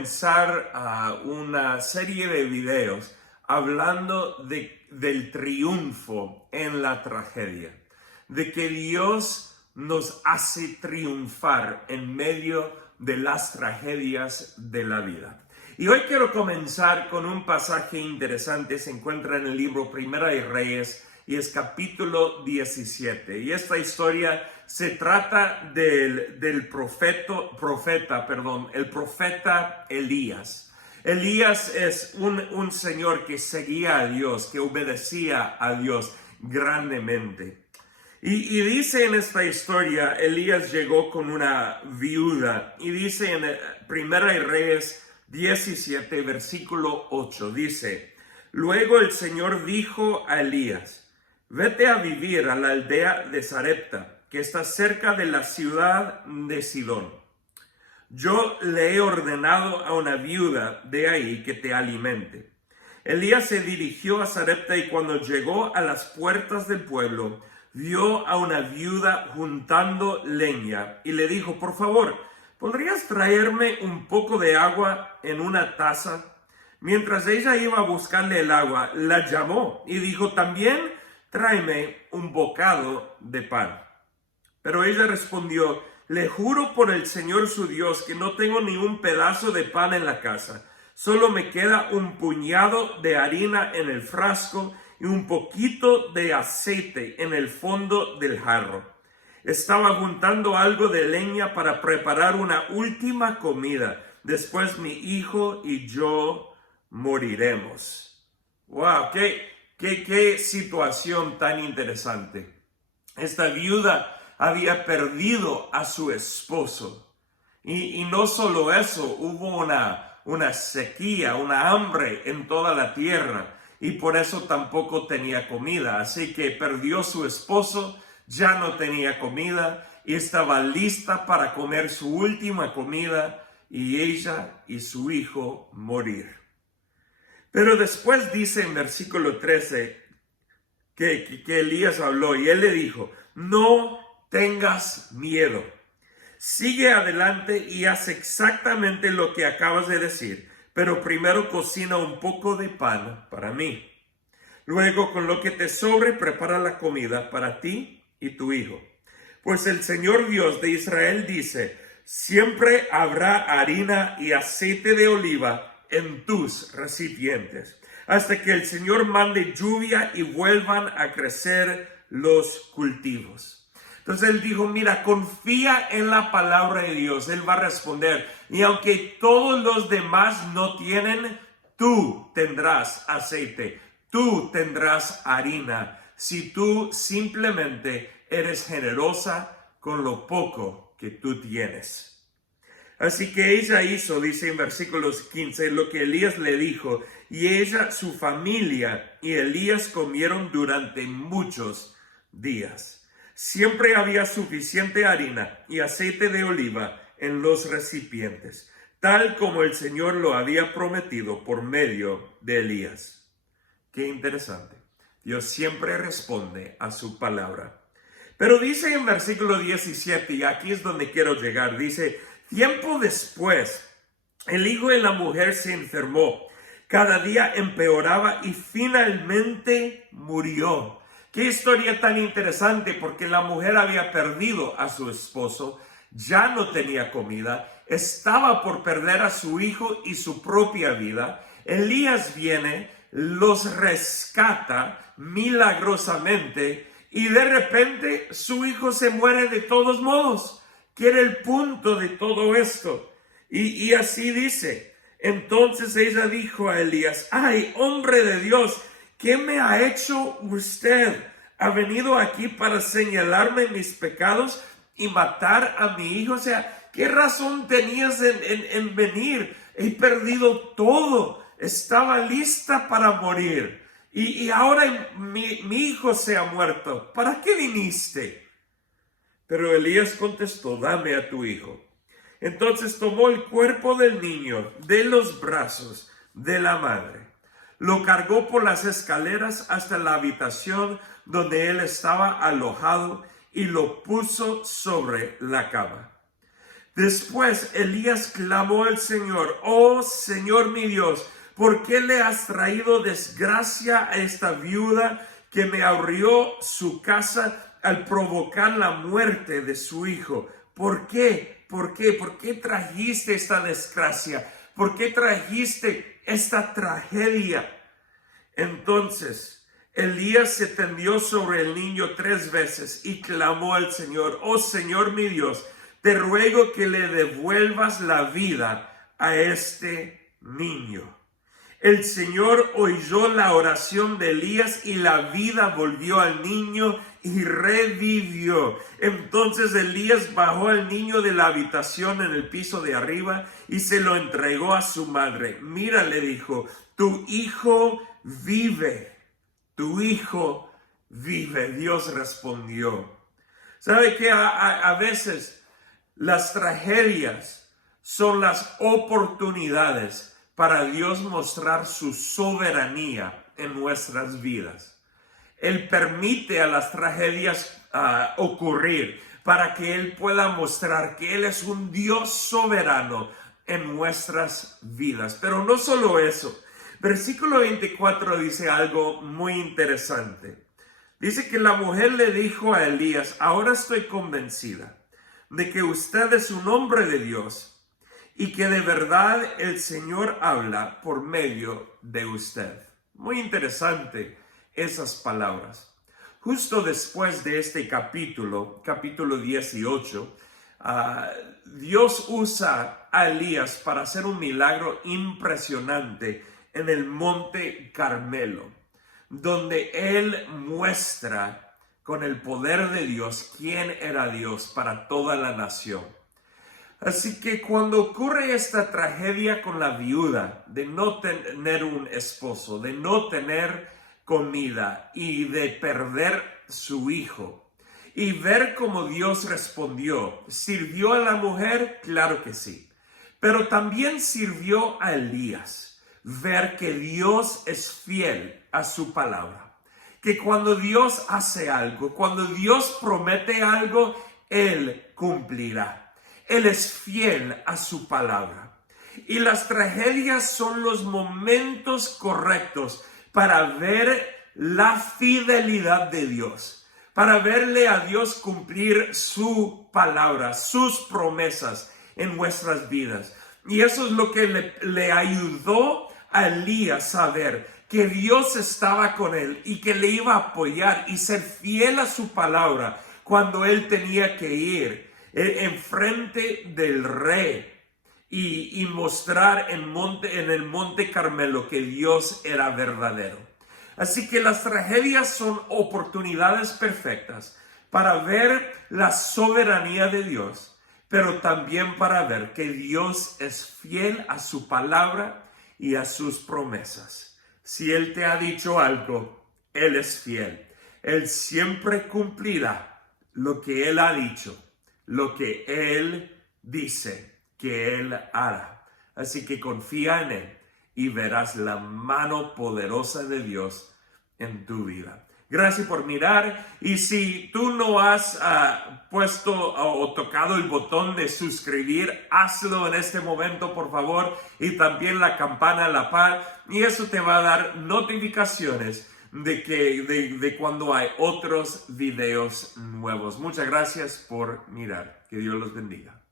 comenzar una serie de videos hablando del triunfo en la tragedia, de que Dios nos hace triunfar en medio de las tragedias de la vida. Y hoy quiero comenzar con un pasaje interesante, se encuentra en el libro Primera de Reyes y es capítulo 17. Y esta historia se trata del profeta Elías. Elías es un señor que seguía a Dios, que obedecía a Dios grandemente. Y dice en esta historia, Elías llegó con una viuda. Y dice en Primera de Reyes 17, versículo 8, dice: Luego el Señor dijo a Elías: vete a vivir a la aldea de Sarepta, que está cerca de la ciudad de Sidón. Yo le he ordenado a una viuda de ahí que te alimente. Elías se dirigió a Sarepta y cuando llegó a las puertas del pueblo, vio a una viuda juntando leña y le dijo: por favor, ¿podrías traerme un poco de agua en una taza? Mientras ella iba a buscarle el agua, la llamó y dijo: también tráeme un bocado de pan. Pero ella respondió: le juro por el Señor su Dios que no tengo ni un pedazo de pan en la casa. Solo me queda un puñado de harina en el frasco y un poquito de aceite en el fondo del jarro. Estaba juntando algo de leña para preparar una última comida. Después mi hijo y yo moriremos. ¡Wow! ¡Qué situación tan interesante! Esta viuda había perdido a su esposo. Y no solo eso, hubo una sequía, una hambre en toda la tierra. Y por eso tampoco tenía comida. Así que perdió su esposo, ya no tenía comida y estaba lista para comer su última comida y ella y su hijo morir. Pero después dice en versículo 13 que Elías habló y él le dijo: no tengas miedo. Sigue adelante y haz exactamente lo que acabas de decir, pero primero cocina un poco de pan para mí. Luego, con lo que te sobre, prepara la comida para ti y tu hijo. Pues el Señor Dios de Israel dice: siempre habrá harina y aceite de oliva en tus recipientes, hasta que el Señor mande lluvia y vuelvan a crecer los cultivos. Entonces él dijo: mira, confía en la palabra de Dios, él va a responder. Y aunque todos los demás no tienen, tú tendrás aceite, tú tendrás harina, si tú simplemente eres generosa con lo poco que tú tienes. Así que ella hizo, dice en versículos 15, lo que Elías le dijo, y ella, su familia y Elías comieron durante muchos días. Siempre había suficiente harina y aceite de oliva en los recipientes, tal como el Señor lo había prometido por medio de Elías. Qué interesante. Dios siempre responde a su palabra. Pero dice en versículo 17, y aquí es donde quiero llegar, dice: tiempo después, el hijo de la mujer se enfermó. Cada día empeoraba y finalmente murió. Qué historia tan interesante, porque la mujer había perdido a su esposo, ya no tenía comida, estaba por perder a su hijo y su propia vida. Elías viene, los rescata milagrosamente y de repente su hijo se muere de todos modos. ¿Qué era el punto de todo esto? Y así dice: entonces ella dijo a Elías: ¡ay, hombre de Dios! ¿Qué me ha hecho usted? ¿Ha venido aquí para señalarme mis pecados y matar a mi hijo? O sea, ¿qué razón tenías en venir? He perdido todo. Estaba lista para morir. Y ahora mi hijo se ha muerto. ¿Para qué viniste? Pero Elías contestó: dame a tu hijo. Entonces tomó el cuerpo del niño de los brazos de la madre. Lo cargó por las escaleras hasta la habitación donde él estaba alojado y lo puso sobre la cama. Después Elías clamó al Señor: oh Señor mi Dios, ¿por qué le has traído desgracia a esta viuda que me ahorrió su casa al provocar la muerte de su hijo? ¿Por qué? ¿Por qué? ¿Por qué trajiste esta desgracia? ¿Por qué trajiste esta tragedia? Entonces Elías se tendió sobre el niño 3 veces y clamó al Señor: oh Señor mi Dios, te ruego que le devuelvas la vida a este niño. El Señor oyó la oración de Elías y la vida volvió al niño y revivió. Entonces Elías bajó al niño de la habitación en el piso de arriba y se lo entregó a su madre. Mira, le dijo, tu hijo vive, tu hijo vive. Dios respondió. ¿Sabe qué? A veces las tragedias son las oportunidades para Dios mostrar su soberanía en nuestras vidas. Él permite a las tragedias ocurrir para que Él pueda mostrar que Él es un Dios soberano en nuestras vidas. Pero no solo eso. Versículo 24 dice algo muy interesante. Dice que la mujer le dijo a Elías: ahora estoy convencida de que usted es un hombre de Dios y que de verdad el Señor habla por medio de usted. Muy interesante esas palabras. Justo después de este capítulo 18, Dios usa a Elías para hacer un milagro impresionante en el monte Carmelo, donde él muestra con el poder de Dios quién era Dios para toda la nación. Así que cuando ocurre esta tragedia con la viuda de no tener un esposo, de no tener comida y de perder su hijo, y ver cómo Dios respondió, ¿sirvió a la mujer? Claro que sí. Pero también sirvió a Elías ver que Dios es fiel a su palabra. Que cuando Dios hace algo, cuando Dios promete algo, Él cumplirá. Él es fiel a su palabra. Y las tragedias son los momentos correctos para ver la fidelidad de Dios, para verle a Dios cumplir su palabra, sus promesas en nuestras vidas. Y eso es lo que le ayudó a Elías a ver que Dios estaba con él y que le iba a apoyar y ser fiel a su palabra cuando él tenía que ir enfrente del rey y mostrar en el monte Carmelo que Dios era verdadero. Así que las tragedias son oportunidades perfectas para ver la soberanía de Dios, pero también para ver que Dios es fiel a su palabra y a sus promesas. Si Él te ha dicho algo, Él es fiel. Él siempre cumplirá lo que Él ha dicho, lo que Él dice que Él hará. Así que confía en Él y verás la mano poderosa de Dios en tu vida. Gracias por mirar, y si tú no has puesto o tocado el botón de suscribir, hazlo en este momento, por favor, y también la campana a la par, y eso te va a dar notificaciones de cuando hay otros videos nuevos. Muchas gracias por mirar. Que Dios los bendiga.